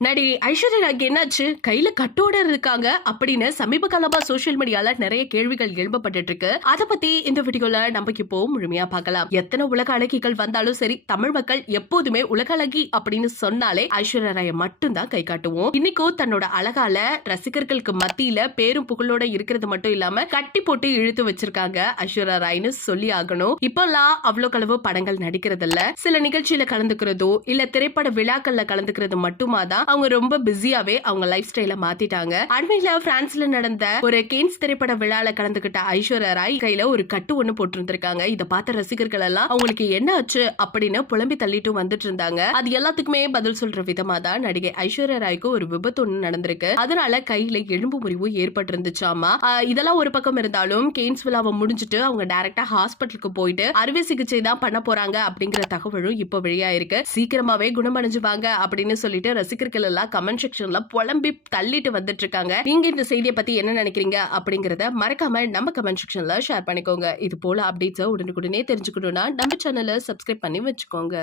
நடிகை ஐஸ்வர்யா ராய்க்கு என்னாச்சு, கையில கட்டோட இருக்காங்க அப்படின்னு சமீப காலமா சோசியல் மீடியால நிறைய கேள்விகள் எழுப்பப்பட்டு இருக்கு. அத பத்தி இந்த வீடியோல நம்ம இப்போ முழுமையா பார்க்கலாம். எத்தனை உலக அழகிகள் வந்தாலும் சரி, தமிழ் மக்கள் எப்போதுமே உலக அழகி அப்படின்னு சொன்னாலே ஐஸ்வர்யா ராய மட்டும் தான் கை காட்டுவோம். இன்னைக்கும் தன்னோட அழகால ரசிகர்களுக்கு மத்தியில பேரும் புகழோட இருக்கிறது மட்டும் இல்லாம கட்டி போட்டு இழுத்து வச்சிருக்காங்க ஐஸ்வர்யா ராய்னு சொல்லி ஆகணும். இப்பெல்லாம் அவ்வளவு களவு படங்கள் நடிக்கிறது இல்ல, சில நிகழ்ச்சியில கலந்துக்கிறதோ இல்ல திரைப்பட விழாக்கள்ல கலந்துக்கிறது மட்டுமா தான் அவங்க ரொம்ப பிஸியாவே அவங்க லைஃப் ஸ்டைல மாத்திட்டாங்க. அண்மையில பிரான்ஸ்ல நடந்த ஒரு கேன்ஸ் திரைப்பட விழால கலந்துகிட்ட ஐஸ்வர்யா ராய் கையில ஒரு கட்டு ஒண்ணு போட்டிருந்திருக்காங்க. இத பார்த்த ரசிகர்கள் எல்லாம் அவங்களுக்கு என்ன ஆச்சு அப்படின்னு புலம்பி தள்ளிட்டு வந்துட்டு இருந்தாங்க. அது எல்லாத்துக்குமே பதில் சொல்ற விதமா தான் நடிகை ஐஸ்வர்யா ராய்க்கு ஒரு விபத்து ஒண்ணு நடந்திருக்கு. அதனால கையில எலும்பு முறிவு ஏற்பட்டு இருந்துச்சாமா. இதெல்லாம் ஒரு பக்கம் இருந்தாலும் கேன்ஸ் விழாவை முடிஞ்சிட்டு அவங்க டைரக்டா ஹாஸ்பிட்டலுக்கு போயிட்டு அறுவை சிகிச்சை தான் பண்ண போறாங்க அப்படிங்கிற தகவலும் இப்ப வெளியா இருக்கு. சீக்கிரமாவே குணமடைஞ்சுவாங்க அப்படின்னு சொல்லிட்டு ரசிகர்கள் எல்லாம் கமெண்ட் செக்ஷன்ல புலம்பி தள்ளிட்டு வந்துட்டு இருக்காங்க. நீங்க இந்த செய்தியை பத்தி என்ன நினைக்கிறீங்க அப்படிங்கறத மறக்காம நம்ம கமெண்ட் செக்ஷன்ல ஷேர் பண்ணிக்கோங்க. இது போல அப்டேட்ஸ் உடனுக்குடனே தெரிஞ்சுக்கணும்னா நம்ம சேனலை சப்ஸ்கிரைப் பண்ணி வச்சுக்கோங்க.